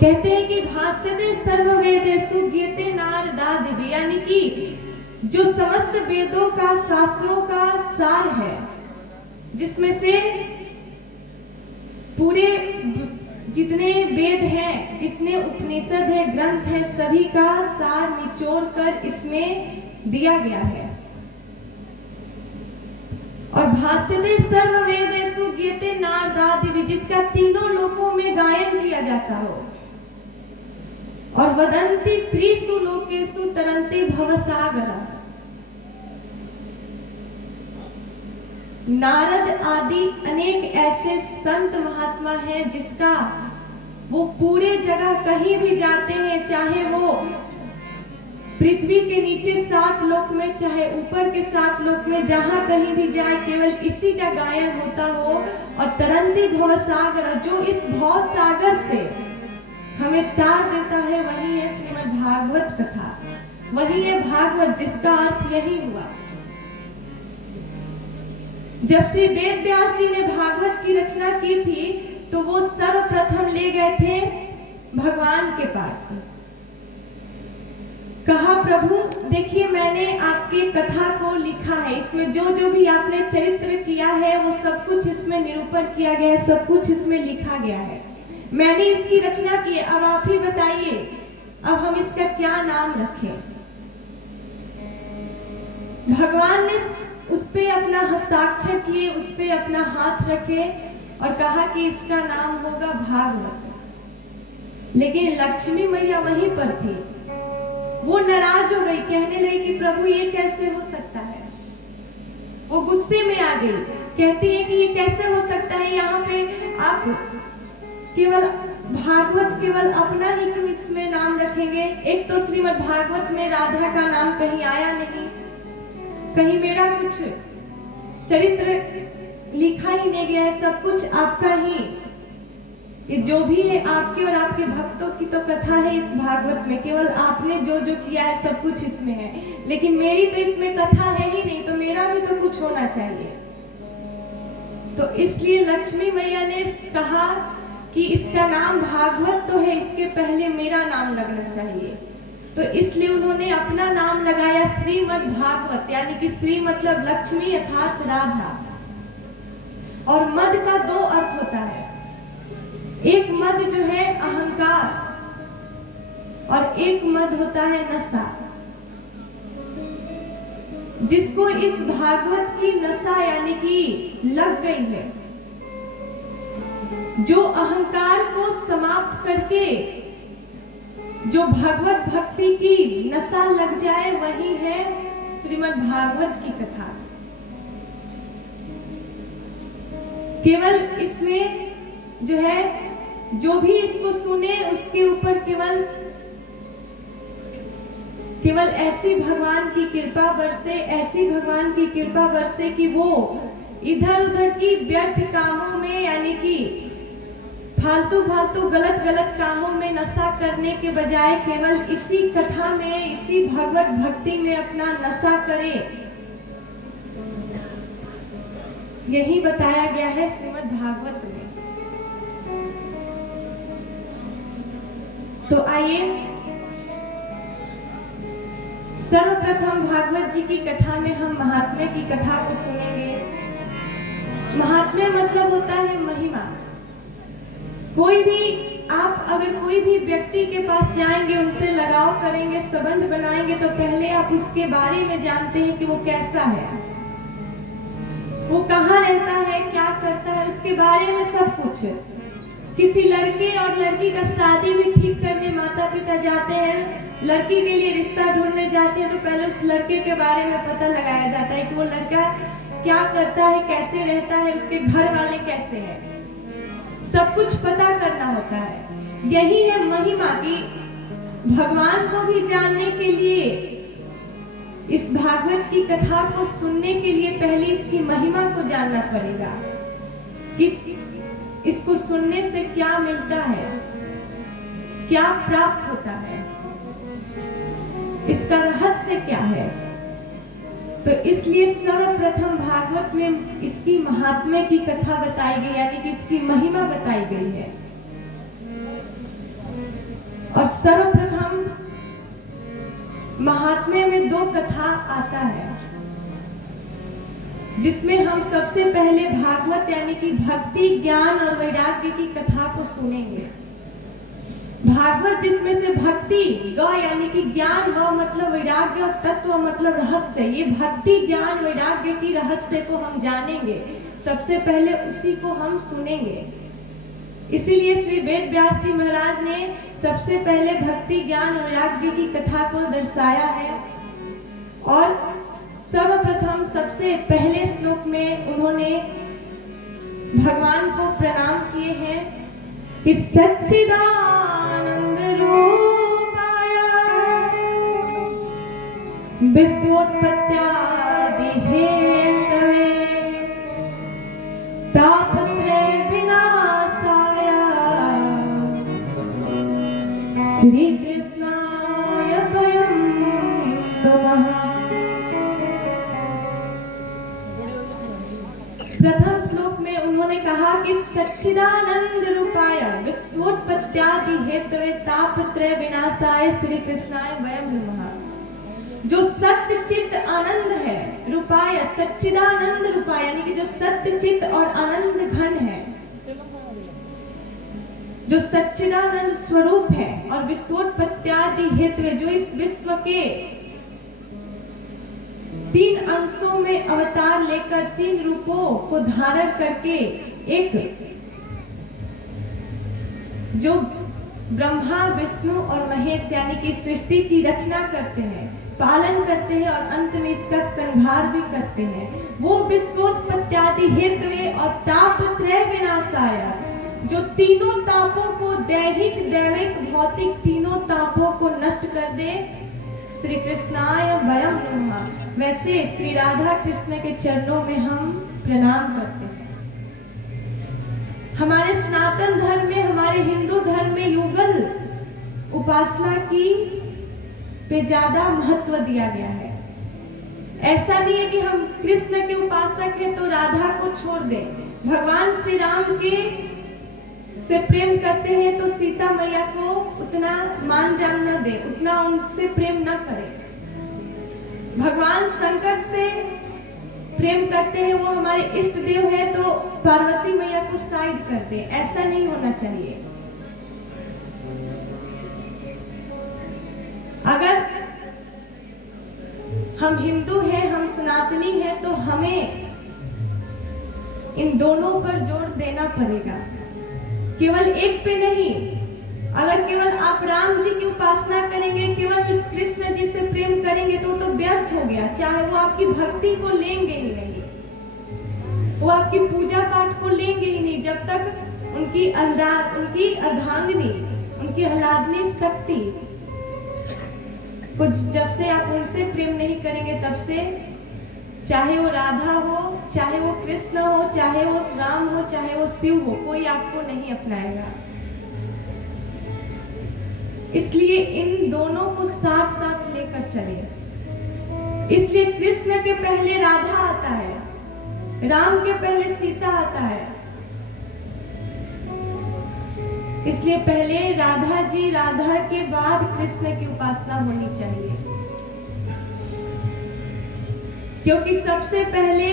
कहते हैं कि भाष्यते सर्ववेदेषु गीते नारदादिवि, यानी कि जो समस्त वेदों का, शास्त्रों का सार है, जिसमें से पूरे जितने वेद हैं, जितने उपनिषद हैं, ग्रंथ हैं, सभी का सार निचोड़ कर इसमें दिया गया है। और भाष्यते सर्ववेदेषु गीते नारदादिवि, जिसका तीनों लोकों में गायन किया जाता हो। और वदन्ति त्रिषु लोकेषु तरन्ति भवसागरः, नारद आदि अनेक ऐसे संत महात्मा हैं जिसका वो पूरे जगह कहीं भी जाते हैं, चाहे वो पृथ्वी के नीचे 7 लोक में, चाहे ऊपर के 7 लोक में, जहां कहीं भी जाए केवल इसी का गायन होता हो। और तरन्ति भवसागर, जो इस भव सागर से हमें तार देता है, वही है श्रीमद् भागवत कथा, वही है भागवत, जिसका अर्थ यही हुआ। जब श्री वेद व्यास जी ने भागवत की रचना की थी तो वो सर्वप्रथम ले गए थे भगवान के पास। कहा, प्रभु देखिए मैंने आपकी कथा को लिखा है, इसमें जो जो भी आपने चरित्र किया है वो सब कुछ इसमें निरूपण किया गया है, सब कुछ इसमें लिखा गया है, मैंने इसकी रचना की है, अब आप ही बताइए अब हम इसका क्या नाम रखें। भगवान ने उस पे अपना हस्ताक्षर किए, उस पे अपना हाथ रखे और कहा कि इसका नाम होगा भागवत। लेकिन लक्ष्मी मैया वहीं पर थी, वो नाराज हो गई, कहने लगी कि प्रभु ये कैसे हो सकता है। वो गुस्से में आ गई, कहती है कि ये कैसे हो सकता है, यहाँ पे आप केवल भागवत केवल अपना ही क्यों इसमें नाम रखेंगे। एक तो श्रीमद् भागवत में राधा का नाम कहीं आया नहीं, कहीं मेरा कुछ चरित्र लिखा ही नहीं गया है, सब कुछ आपका ही, ये जो भी है आपके और आपके भक्तों की तो कथा है इस भागवत में, केवल आपने जो जो किया है सब कुछ इसमें है, लेकिन मेरी तो इसमें कथा है ही नहीं, तो मेरा भी तो कुछ होना चाहिए। तो इसलिए लक्ष्मी मैया ने कहा कि इसका नाम भागवत तो है, इसके पहले मेरा नाम लगना चाहिए। तो इसलिए उन्होंने अपना नाम लगाया श्रीमद् भागवत, यानी कि श्री मतलब लक्ष्मी अर्थात राधा। और मद का 2 अर्थ होता है, एक मद जो है अहंकार और एक मद होता है नशा। जिसको इस भागवत की नशा यानी कि लग गई है, जो अहंकार को समाप्त करके जो भगवत भक्ति की नशा लग जाए, वही है श्रीमद् भागवत की कथा। केवल इसमें जो है, जो भी इसको सुने उसके ऊपर केवल ऐसी भगवान की कृपा बरसे, ऐसी भगवान की कृपा बरसे कि वो इधर उधर की व्यर्थ कामों में, यानी कि फालतू गलत कामों में नशा करने के बजाय केवल इसी कथा में, इसी भगवत भक्ति में अपना नशा करे, यही बताया गया है श्रीमद् भागवत में। तो आइए सर्वप्रथम भागवत जी की कथा में हम महात्म्य की कथा को सुनेंगे। महात्म्य मतलब होता है महिमा। कोई भी आप अगर कोई भी व्यक्ति के पास जाएंगे, उनसे लगाव करेंगे, संबंध बनाएंगे, तो पहले आप उसके बारे में जानते हैं कि वो कैसा है, वो कहाँ रहता है, क्या करता है, उसके बारे में सब कुछ। किसी लड़के और लड़की का शादी भी ठीक करने माता पिता जाते हैं, लड़की के लिए रिश्ता ढूंढने जाते हैं, तो पहले उस लड़के के बारे में पता लगाया जाता है कि वो लड़का क्या करता है, कैसे रहता है, उसके घर वाले कैसे हैं, सब कुछ पता करना होता है। यही है महिमा की भगवान को भी जानने के लिए, इस भागवत की कथा को सुनने के लिए पहले इसकी महिमा को जानना पड़ेगा कि इसको सुनने से क्या मिलता है, क्या प्राप्त होता है, इसका रहस्य क्या है। तो इसलिए सर्वप्रथम भागवत में इसकी महात्म्य की कथा बताई गई, यानी कि इसकी महिमा बताई गई है। और सर्वप्रथम महात्म्य में 2 कथा आता है, जिसमें हम सबसे पहले भागवत यानी कि भक्ति, ज्ञान और वैराग्य की कथा को सुनेंगे। भागवत जिसमें से भक्ति, ग यानी कि ज्ञान, व मतलब वैराग्य और तत्व मतलब रहस्य, ये भक्ति, ज्ञान, वैराग्य की रहस्य को हम जानेंगे। सबसे पहले उसी को हम सुनेंगे। इसीलिए श्री वेद व्यास जी महाराज ने सबसे पहले भक्ति, ज्ञान, वैराग्य की कथा को दर्शाया है। और सर्वप्रथम सबसे पहले श्लोक में उन्होंने भगवान को प्रणाम किए हैं कि सच्चिदानंद रूपाय विश्वोत्पत्त्यादि हेतवे तापत्रय विनाशाय श्री कृष्णाय वयं नमः। प्रथम श्लोक में उन्होंने कहा कि सच्चिदानंद रूपाय विश्वोत्पत्त्यादि हेतवे तापत्रय विनाशाय श्री कृष्णाय वयं नमः। जो सत्य चित्त आनंद है, रूपाय सच्चिदानंद रूपाय यानी कि जो सत्य चित्त और आनंद घन है, जो सच्चिदानंद स्वरूप है, और विश्वोत्पत्त्यादि हेतवे जो इस विश्व के 3 अंशों में अवतार लेकर 3 रूपों को धारण करके एक जो ब्रह्मा, विष्णु और महेश यानी कि सृष्टि की रचना करते हैं, पालन करते हैं और अंत में इसका संहार भी करते हैं, वो विश्वोत्पत्त्यादि हेतवे और तापत्रय विनाशाय जो तीनों तापों को, दैहिक, दैविक, भौतिक तीनों तापों को नष्ट कर दे, श्री कृष्णाय वयं नमः। वैसे श्री राधा कृष्ण के चरणों में हम प्रणाम करते हैं। हमारे सनातन धर्म में, हमारे हिंदू धर्म में युगल उपासना की पे ज्यादा महत्व दिया गया है। ऐसा नहीं है कि हम कृष्ण के उपासक हैं तो राधा को छोड़ दें। भगवान श्री राम के से प्रेम करते हैं तो सीता मैया को उतना मान जान न दे, उतना उनसे प्रेम न करें। भगवान शंकर से प्रेम करते हैं, वो हमारे इष्ट देव है, तो पार्वती मैया को साइड कर दे। ऐसा नहीं होना चाहिए। अगर हम हिंदू हैं, हम सनातनी हैं, तो हमें इन दोनों पर जोर देना पड़ेगा, केवल एक पे नहीं। अगर केवल आप राम जी की उपासना करेंगे, केवल कृष्ण जी से प्रेम करेंगे तो व्यर्थ हो गया। चाहे वो आपकी भक्ति को लेंगे ही नहीं, वो आपकी पूजा पाठ को लेंगे ही नहीं, जब तक उनकी अर्धांगिनी, उनकी आह्लादनी शक्ति कुछ, जब से आप उनसे प्रेम नहीं करेंगे, तब से चाहे वो राधा हो, चाहे वो कृष्ण हो, चाहे वो राम हो, चाहे वो शिव हो, कोई आपको नहीं अपनाएगा। इसलिए इन दोनों को साथ साथ लेकर चलिए। इसलिए कृष्ण के पहले राधा आता है, राम के पहले सीता आता है। इसलिए पहले राधा जी, राधा के बाद कृष्ण की उपासना होनी चाहिए, क्योंकि सबसे पहले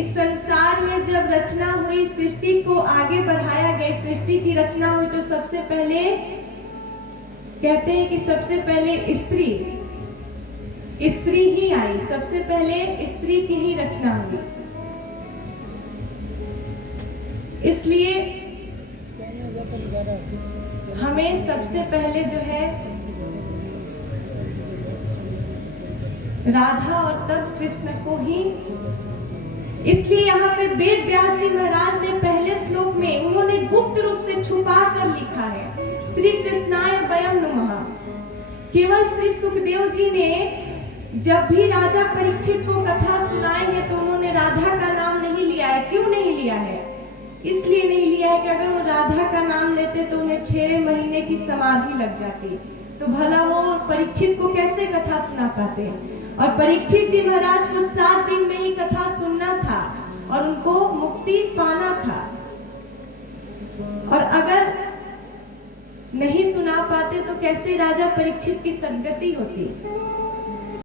इस संसार में जब रचना हुई, सृष्टि को आगे बढ़ाया गया, सृष्टि की रचना हुई, तो सबसे पहले कहते हैं कि सबसे पहले स्त्री ही आई, सबसे पहले स्त्री की ही रचना हुई। इसलिए हमें सबसे पहले जो है राधा और तब कृष्ण को ही, इसलिए यहाँ पे वेद व्यास जी महाराज ने पहले श्लोक में उन्होंने गुप्त रूप से छुपा कर लिखा है श्री कृष्णाय वयं नमः। केवल श्री सुखदेव जी ने जब भी राजा परीक्षित को कथा सुनाई है तो उन्होंने राधा का नाम नहीं लिया है। क्यों नहीं लिया है? इसलिए नहीं लिया है कि अगर वो राधा का नाम लेते तो उन्हें 6 महीने की समाधि लग जाती, तो भला वो परीक्षित को कैसे कथा सुना पाते। और परीक्षित जी महाराज को 7 दिन में ही कथा सुनना था और उनको मुक्ति पाना था। और अगर नहीं सुना पाते तो कैसे राजा परीक्षित की सदगति होती।